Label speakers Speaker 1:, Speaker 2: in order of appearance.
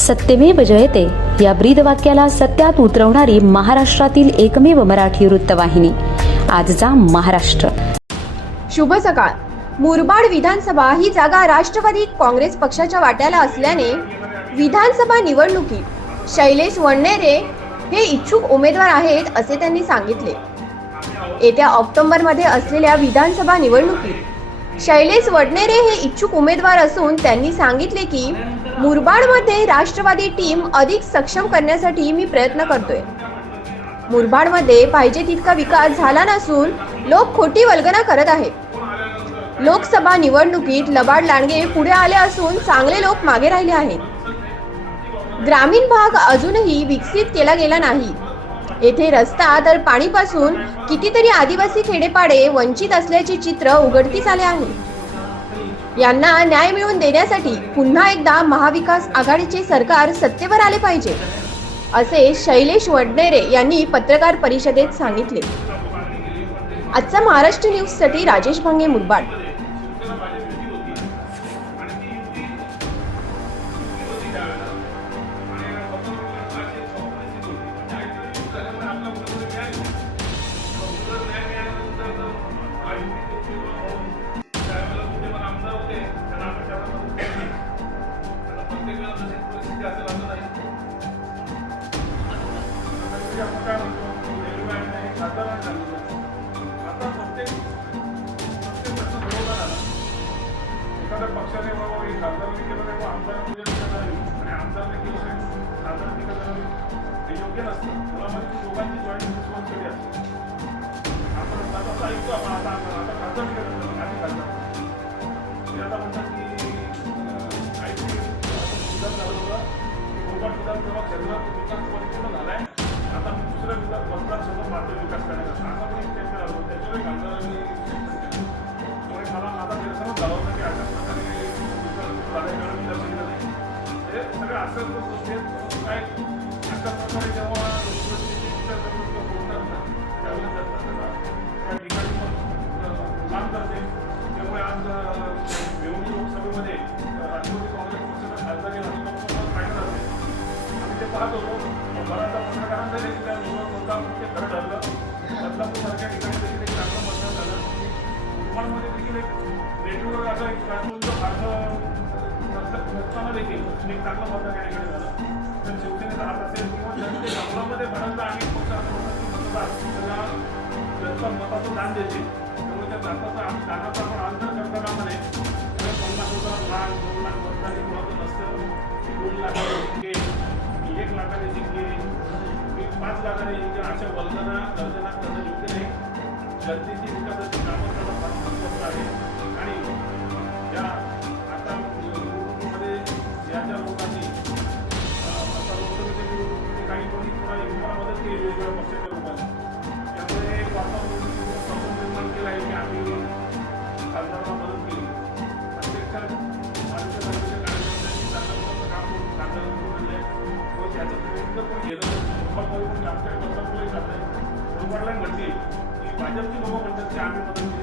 Speaker 1: सत्यमेव जयते. या ब्रीद वाक्याला सत्यात उतरवणारी महाराष्ट्रातील एकमेव मराठी वृत्तवाहिनी. आजचा महाराष्ट्र.
Speaker 2: शुभ सकाळ. मुरबाड विधानसभा ही जागा राष्ट्रवादी काँग्रेस पक्षाच्या वाट्याला असल्याने विधानसभा निवडणुकीत शैलेश वणनेरे हे इच्छुक उमेदवार आहेत असे त्यांनी सांगितले. येत्या ऑक्टोबरमध्ये असलेल्या विधानसभा निवडणुकीत शैलेश वडनेरे हे इच्छुक उमेदवार असून त्यांनी सांगितले की मुरबाडमध्ये राष्ट्रवादी टीम अधिक सक्षम करण्यासाठी मी प्रयत्न करतोय. मुरबाडमध्ये पाहिजे तितका विकास झाला नसून लोक खोटी वल्गना करत आहेत. लोकसभा निवडणुकीत लबाड लांडगे पुढे आले असून चांगले लोक मागे राहिले आहेत. ग्रामीण भाग अजूनही विकसित केला गेला नाही. येथे रस्ता तर पाणीपासून कितीतरी आदिवासी खेडेपाडे वंचित असल्याचे चित्र उघडकीस आले आहे. यांना न्याय मिळवून देण्यासाठी पुन्हा एकदा महाविकास आघाडीचे सरकार सत्तेवर आले पाहिजे असे शैलेश वडनेरे यांनी पत्रकार परिषदेत सांगितले. आजचा महाराष्ट्र न्यूजसाठी राजेश भांगे मुरबाड
Speaker 3: एखाद्या पक्षाने व्हावं हे खासदारांनी केलं नाही, बाबा आमदारांनी म्हणजे केलं नाही, आणि आमदारांनी केलं नाही, खासदारांनी केलं नाही. हे योग्य नसतं. मला माहिती दोघांची जॉईंट रिस्पॉन्सिबिलिटी असते. आपण आता ऐकतो आपण आता आता खासदार केलं नाही, आधी खासदार ते आता म्हणतात की अं, काहीतरी विधान झालं होतं कोकण विधानसभा क्षेत्रात हे असं काय अशा प्रकारे जेव्हा बोलतात ना त्यावेळेस त्या ठिकाणी मग अं, त्यामुळे आज भिवंडी लोकसभेमध्ये राष्ट्रवादी काँग्रेस पक्षाचा आम्ही ते पाहत होतो बऱ्याचदा पत्रकारांचा देखील त्या निवडणूक होता ते खरं ठरलं बदलापूरसारख्या ठिकाणी देखील एक चांगलं मतदान झालं उस्मानमध्ये देखील एक नेटवर्क असं एक फारसं नसताना देखील एक चांगलं मतदान या ठिकाणी तर शिवसेनेचा हात असेल किंवा जनते अमरामध्ये बऱ्याचदा आम्ही मतदार जनता मताचं दान देते त्यामुळे त्या दाताचा आम्ही दानाचा आपण आदर करता कामा नये पन्नास हजार लाख दोन लाख नसतं दोन लाखाने जिंके एक लाखाने जिंकले मी पाच लाखाने जिंकले अशा वल्गना गर्जना करणं योग्य नाही. जनतेची विकासाची कामं करणं म्हणतील की भाजपची लोक म्हणतात की आम्ही मदत केली